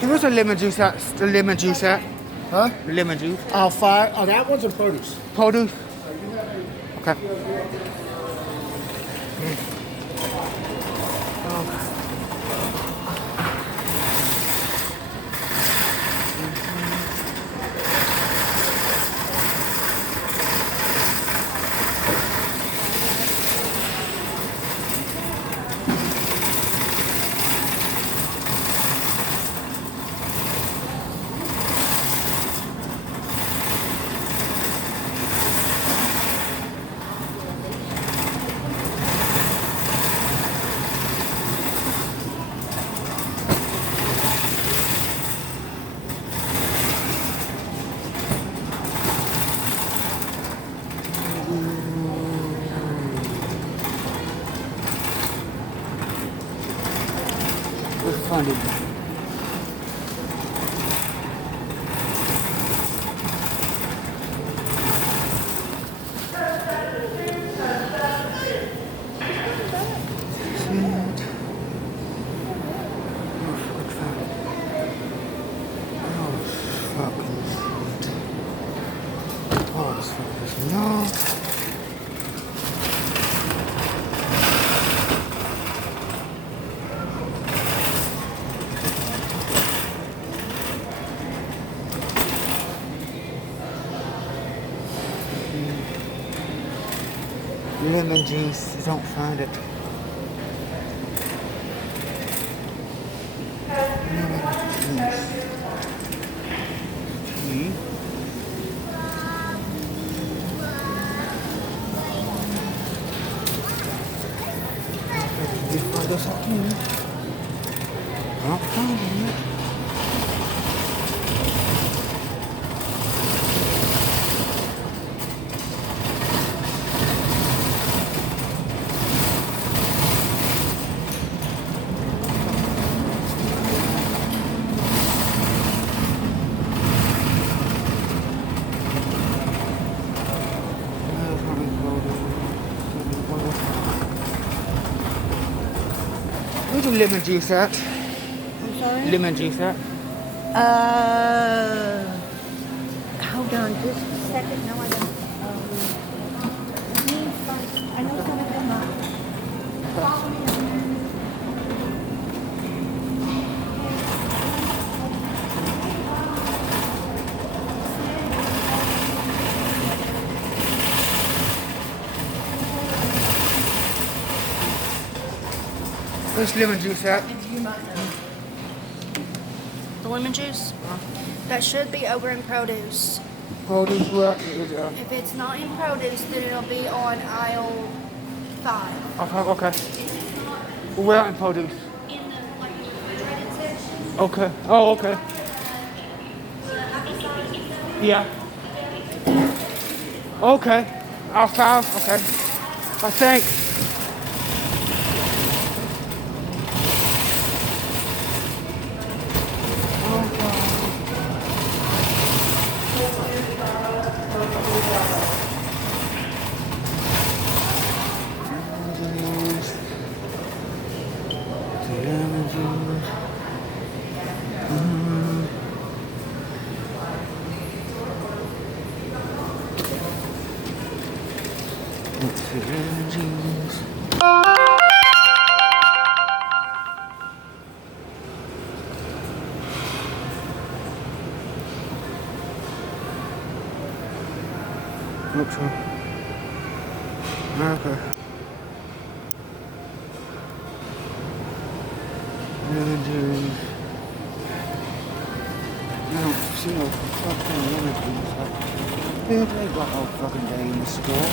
Give us a lemon juice out. The lemon juice out. Huh? The lemon juice. Five. Oh, that one's in produce. Produce. Okay. Let's find it. No. Lemon juice, I don't find it. Lemon juice. Tea. Did you find us a tea? I don't find it. Where's the lemon juice at? I'm sorry? Lemon juice at? Hold on just a second. No, I don't. I know some of them are. Where's lemon juice at? The lemon juice? That should be over in produce. Produce, where is it? If it's not in produce, then it'll be on aisle 5. Okay. Where in produce? In the refrigerated section. Okay. Oh, okay. Yeah. Okay. I'll five. Okay. I think. Lemon juice. Let's see, lemon juice. Which one? Okay. Lemon juice. I don't see no fucking lemon juice. Man, they got all fucking day in the store.